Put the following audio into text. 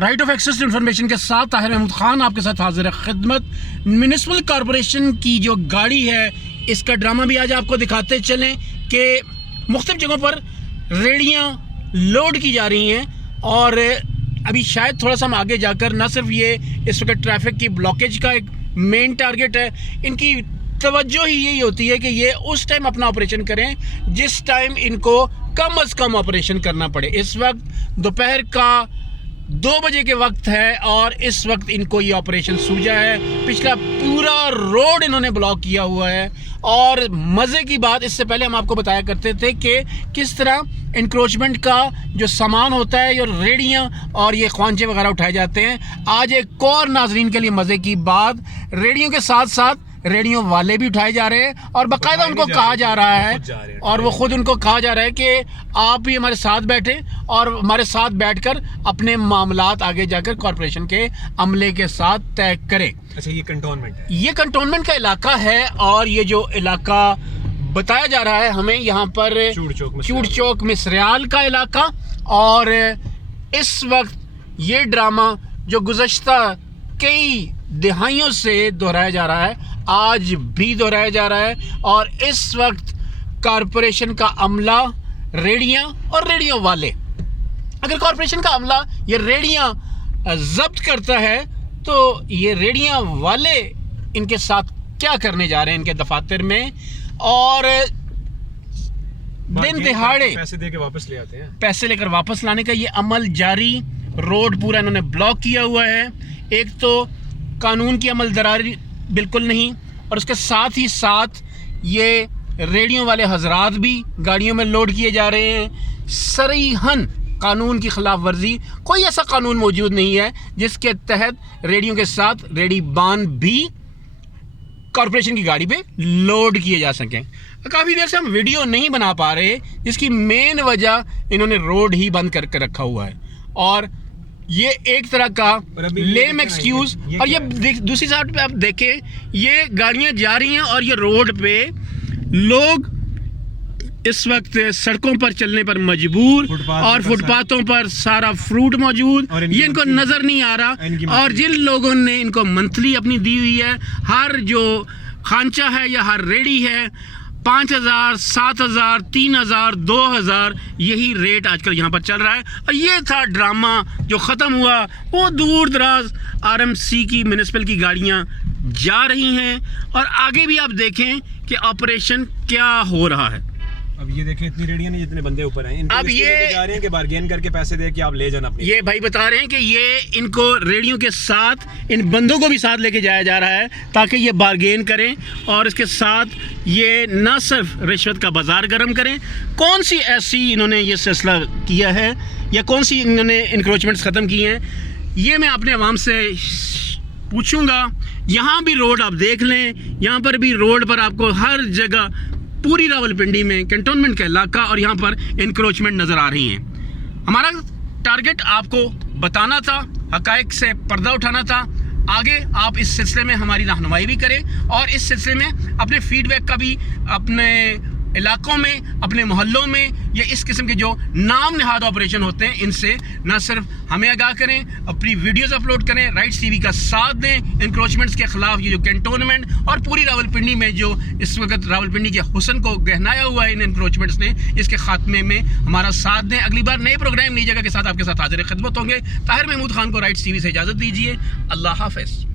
Right of access to information के साथ ताहिर महमूद खान आपके साथ हाजिर है खिदमत। म्यूनिसिपल कॉरपोरेशन की जो गाड़ी है इसका ड्रामा भी आज आपको दिखाते चलें कि मुख्तलिफ जगहों पर रेडियाँ लोड की जा रही हैं और अभी शायद थोड़ा सा हम आगे जाकर ना सिर्फ ये इस वक्त ट्रैफिक की ब्लॉकेज का एक मेन टारगेट है, इनकी तवज्जो ही यही होती है कि ये उस टाइम अपना ऑपरेशन करें जिस टाइम इनको कम अज़ कम ऑपरेशन करना पड़े। इस वक्त दोपहर का 2 बजे के वक्त है और इस वक्त इनको ये ऑपरेशन सूझा है। पिछला पूरा रोड इन्होंने ब्लॉक किया हुआ है और मज़े की बात, इससे पहले हम आपको बताया करते थे कि किस तरह इंक्रोचमेंट का जो सामान होता है, ये रेडियाँ और ये ख्वांचे वगैरह उठाए जाते हैं। आज एक और नाजरीन के लिए मज़े की बात, रेडियों के साथ साथ रेडियो वाले भी उठाए जा रहे हैं और बाकायदा उनको कहा जा रहा है और वो खुद उनको कहा जा रहा है कि आप भी हमारे साथ बैठें और हमारे साथ बैठकर अपने मामलात आगे जाकर कॉरपोरेशन के अमले के साथ तय करें। अच्छा, ये कंटोनमेंट है, ये कंटोनमेंट का इलाका है और ये जो इलाका बताया जा रहा है हमें यहाँ पर चूड़ चौक मिसरियाल का इलाका, और इस वक्त ये ड्रामा जो गुज़श्ता कई दिहाइयों से दोहराया जा रहा है आज भी दोहराया जा रहा है और इस वक्त कॉरपोरेशन का अमला, रेडियाँ और रेडियो वाले, अगर कॉरपोरेशन का अमला ये रेडियाँ जब्त करता है तो ये रेडियाँ वाले इनके साथ क्या करने जा रहे हैं इनके दफातर में, और दिन दिहाड़े पैसे दे के वापस ले आते हैं, पैसे लेकर वापस लाने का ये अमल जारी। रोड पूरा इन्होंने ब्लॉक किया हुआ है। एक तो कानून की अमलदरारी बिल्कुल नहीं और उसके साथ ही साथ ये रेडियो वाले हजरात भी गाड़ियों में लोड किए जा रहे हैं। सरीहन कानून की खिलाफ वर्जी, कोई ऐसा कानून मौजूद नहीं है जिसके तहत रेडियो के साथ रेडी बान भी कॉरपोरेशन की गाड़ी पे लोड किए जा सकें। काफ़ी देर से हम वीडियो नहीं बना पा रहे, जिसकी मेन वजह इन्होंने रोड ही बंद करके रखा हुआ है और ये एक तरह का लेम एक्सक्यूज। और ये दूसरी साइड पे आप देखें, ये गाड़ियां जा रही हैं और ये रोड पे लोग इस वक्त सड़कों पर चलने पर मजबूर और फुटपाथों पर सारा फ्रूट मौजूद, ये इनको नज़र नहीं आ रहा। और जिन लोगों ने इनको मंथली अपनी दी हुई है, हर जो खांचा है या हर रेडी है 5,000, 7,000, 3,000, 2,000 यही रेट आजकल यहाँ पर चल रहा है। और ये था ड्रामा जो ख़त्म हुआ। वो दूर दराज आरएमसी की म्यूनिसिपल की गाड़ियाँ जा रही हैं और आगे भी आप देखें कि ऑपरेशन क्या हो रहा है। अब ये देखें, इतनी रेडियां नहीं जितने बंदे ऊपर हैं, अब ये जा रहे हैं कि बार्गेन करके पैसे दे के आप ले जाना। ये भाई बता रहे हैं कि ये इनको रेडियो के साथ इन बंदों को भी साथ लेके जाया जा रहा है ताकि ये बार्गेन करें और इसके साथ ये न सिर्फ रिश्वत का बाजार गर्म करें। कौन सी ऐसी इन्होंने ये सिलसिला किया है या कौन सी इन्होंने इंक्रोचमेंट्स ख़त्म किए हैं, ये मैं अपने अवाम से पूछूंगा। यहाँ भी रोड आप देख लें, यहाँ पर भी रोड पर आपको हर जगह पूरी रावलपिंडी में कंटोनमेंट का इलाका और यहाँ पर इंक्रोचमेंट नज़र आ रही हैं। हमारा टारगेट आपको बताना था, हकायक से पर्दा उठाना था। आगे आप इस सिलसिले में हमारी रहनुमाई भी करें और इस सिलसिले में अपने फीडबैक का भी अपने इलाकों में, अपने मोहल्लों में ये इस किस्म के जो नाम नहाद ऑपरेशन होते हैं इनसे न सिर्फ हमें आगाह करें, अपनी वीडियोस अपलोड करें, राइट्स टीवी का साथ दें। इंक्रोचमेंट्स के खिलाफ ये जो कैंटोनमेंट और पूरी रावलपिंडी में जो इस वक्त रावलपिंडी के हुस्न को गहनाया हुआ है इन इंक्रोचमेंट्स ने, इसके खात्मे में हमारा साथ दें। अगली बार नए प्रोग्राम नई जगह के साथ आपके साथ हाजिर खिदमत होंगे। ताहिर महमूद खान को राइट्स टीवी से इजाज़त दीजिए। अल्लाह हाफ़िज़।